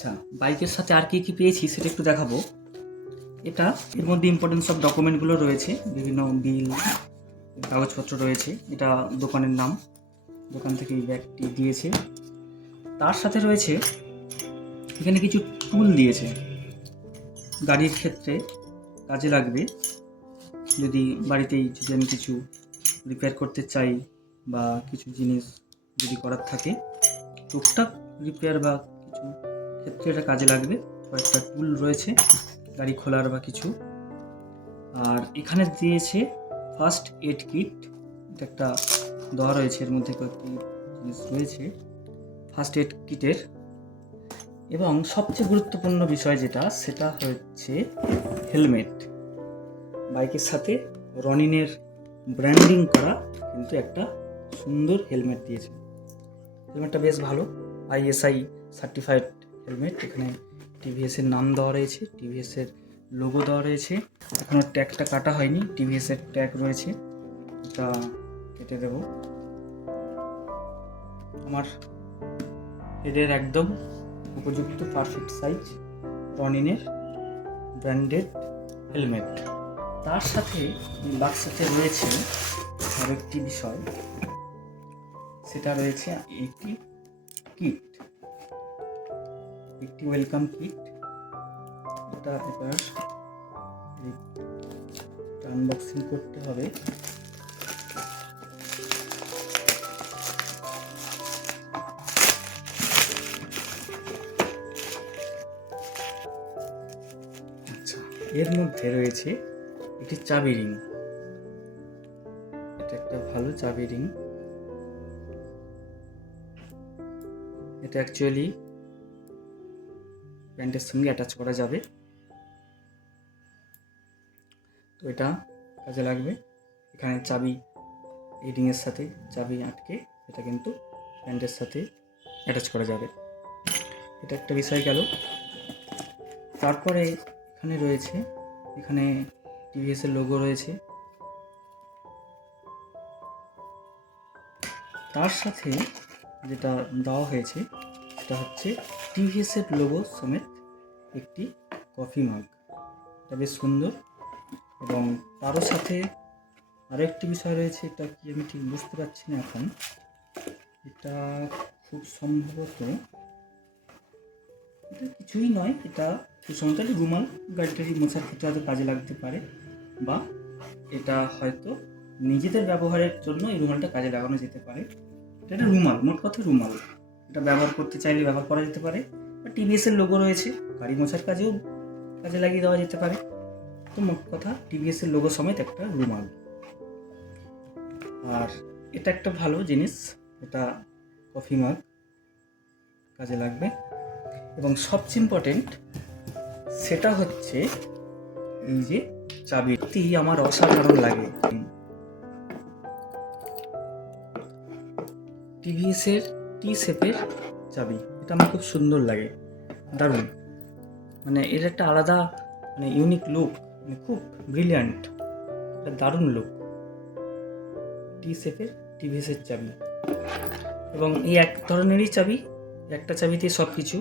আচ্ছা, বাইকের সাথে আর কি পেয়েছি সেটা একটু দেখাবো। এটা এর মধ্যে ইম্পর্টেন্ট সব ডকুমেন্টগুলো রয়েছে, বিভিন্ন বিল, কাগজপত্র রয়েছে। এটা দোকানের নাম, দোকান থেকে এই ব্যাগটি দিয়েছে। তার সাথে রয়েছে এখানে কিছু টুল দিয়েছে, গাড়ির ক্ষেত্রে কাজে লাগবে। যদি বাড়িতেই যদি আমি কিছু রিপেয়ার করতে চাই বা কিছু জিনিস যদি করার থাকে, টুকটাক রিপেয়ার বা কিছু ক্ষেত্রে এটা কাজে লাগবে। কয়েকটা টুল রয়েছে গাড়ি খোলার বা কিছু। আর এখানে দিয়েছে ফার্স্ট এড কিট, এটা একটা দেওয়া রয়েছে, এর মধ্যে কয়েকটি জিনিস রয়েছে ফার্স্ট এড কিটের। এবং সবচেয়ে গুরুত্বপূর্ণ বিষয় যেটা, সেটা হচ্ছে হেলমেট। বাইকের সাথে রনিনের ব্র্যান্ডিং করা কিন্তু একটা সুন্দর হেলমেট দিয়েছে। হেলমেটটা বেশ ভালো, ISI সার্টিফাইড হেলমেট। এখানে টিভিএসের নাম দেওয়া রয়েছে, টিভিএসের লোগো দেওয়া রয়েছে। এখনও ট্যাগটা কাটা হয়নি, টিভিএসের ট্যাগ রয়েছে, এটা কেটে দেব। আমার হেডের একদম উপযুক্ত পারফেক্ট সাইজ রনিনের ব্র্যান্ডেড হেলমেট। তার সাথে বাক্সতে রয়েছে আরেকটি বিষয়, সেটা রয়েছে একটি কিট, একটি ওয়েলকাম কিট। এটা এবার আনবক্সিং করতে হবে। আচ্ছা, এর মধ্যে রয়েছে একটি চাবি রিং। এটা একটা ভালো চাবি রিং। এটা অ্যাকচুয়ালি প্যান্টের সঙ্গে অ্যাটাচ করা যাবে, তো এটা কাজে লাগবে। এখানে চাবি, এই রিংয়ের সাথে চাবি আটকে এটা কিন্তু প্যান্টের সাথে অ্যাটাচ করা যাবে। এটা একটা বিষয় গেল। তারপরে এখানে রয়েছে, এখানে টিভিএসের লোগো রয়েছে। তার সাথে যেটা দেওয়া হয়েছে সেটা হচ্ছে টিভিএসের লোগো সমেত একটি কফি মাগ। এটা বেশ সুন্দর। এবং তারও সাথে আরও একটি বিষয় রয়েছে, এটা কি আমি ঠিক বুঝতে পারছি না এখন। এটা খুব সম্ভবত এটা কিছুই নয়, এটা খুব সম্ভবত একটা রুমাল, গাড়িটারি মোছার ক্ষেত্রে হয়তো কাজে লাগতে পারে, বা এটা হয়তো নিজেদের ব্যবহারের জন্য এই রুমালটা কাজে লাগানো যেতে পারে। এটা একটা রুমাল, মোট কথা রুমাল। এটা ব্যবহার করতে চাইলে ব্যবহার করা যেতে পারে, বা টিভিএসের লোগো রয়েছে, গাড়ি মোছার কাজেও কাজে লাগিয়ে দেওয়া যেতে পারে। তো মোট কথা টিভিএসের লোগো সমেত একটা রুমাল। আর এটা একটা ভালো জিনিস, এটা কফি মাগ, কাজে লাগবে। এবং সবচেয়ে ইম্পর্টেন্ট সেটা হচ্ছে এই যে চাবিটি, আমার অসাধারণ লাগে। টিভিএসের টি শেপের চাবি, এটা আমার খুব সুন্দর লাগে, দারুণ। মানে এর একটা আলাদা ইউনিক লুক, খুব ব্রিলিয়ান্ট, একটা দারুণ লুক। টি শেপের টিভিএসের চাবি, এবং এই এক ধরনেরই চাবি, একটা চাবিতে সব কিছু।